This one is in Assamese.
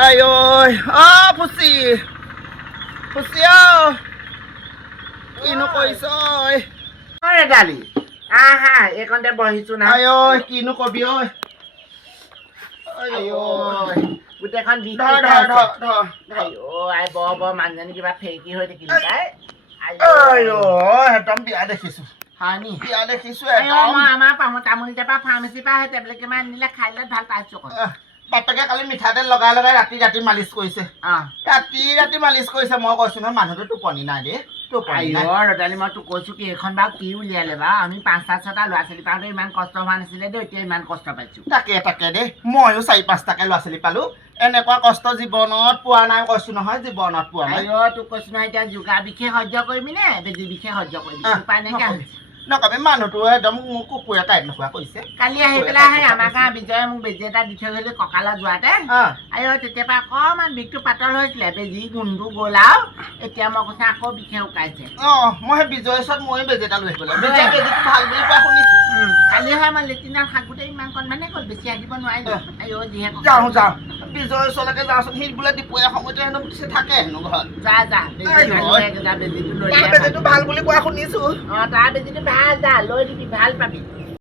Ai ơi, Pussy, Pussy ơi, কিনো কৰিছ ঐ? অৰে ডালি আহা এইকণতে বহিছো না আই ঐ কিনো কবি ঐ? আইঅ গোটেইখন বিষ ধৰ বিষাই ধৰ আছে। ধৰ ধৰ আইঅ আই বৰ মানুহজনী কিবা ফেকি হৈ থাকিল তাই আই একদম বিয়া দেখিছো হয় নি বিয়া দেখিছো আইঅ একদম মই আমাৰ তামোল পৰা ফাৰ্মাচীৰ পৰা সেই টেবলেট কেইটামান আনিলে খাই লৈ ভাল পাইছো অকণ বাপেকে কালি মিঠাতেল লগাই লগাই ৰাতি মালিচ কৰিছে অঁ ৰাতি মালিচ কৰিছে মই কৈছো নহয় মানুহটো টোপনি নাই দেই টোপনি নাই আইঅ ৰদালি মই তোক কৈছো কি এইখন বাৰু কি উলিয়ালে বাৰু আমি 5-6টা ল'ৰা ছোৱালী পাওঁতে ইমান কষ্ট হোৱা নাছিলে দেই এতিয়া ইমান কষ্ট পাইছো তাকে দেই ময়ো 4-5টাকে ল'ৰা ছোৱালী পালো এনেকুৱা কষ্ট জীৱনত পোৱা নাই কৈছো নহয় জীৱনত পোৱা নাই আইঅ তোক কৈছো নহয় এতিয়া যোগা বিষয়ে সহ্য কৰিবি নে বেজি বিষয়ে সহ্য কৰিবি উপায় নাইকিয়া হৈছে নকবি মানুহটো একদম মোক কুকুৰে কাইট নোখোৱা কৰিছে কালি আহি পেলাই আহে আমাৰ গাঁৱৰ বিজয়ে মোক বেজি এটা দি থৈ গ'লি কঁকালত যোৱাতে আইঅ তেতিয়াৰ পৰা অকণমান বিষটো পাতল হৈছিলে বেজি গোন্ধটো গ'ল আৰু এতিয়া মই কৈছো আকৌ বিষে উকাইছে মই সেই বিজয়ৰ ওচৰত ময়ো বেজি এটা লৈ আহিবলৈ বিজয় বেজিটো ভাল বুলি কোৱা শুনিছো কালি হয় মই লেট্ৰিনত থাকোঁতে ইমান কণমানে গ'ল বেছি আহিব নোৱাৰিলো আইঅ যিহে যাওঁ বিজয়ৰ ওচৰলৈকে যাওঁচোন সি বোলে দুপৰীয়া সময়তে হেনো থাকে হেনো ঘৰত যা বেজিটো লৈ বেজিটো ভাল বুলি কোৱা শুনিছো তাৰ বেজিটো ভাল যা লৈ দিবি ভাল পাবি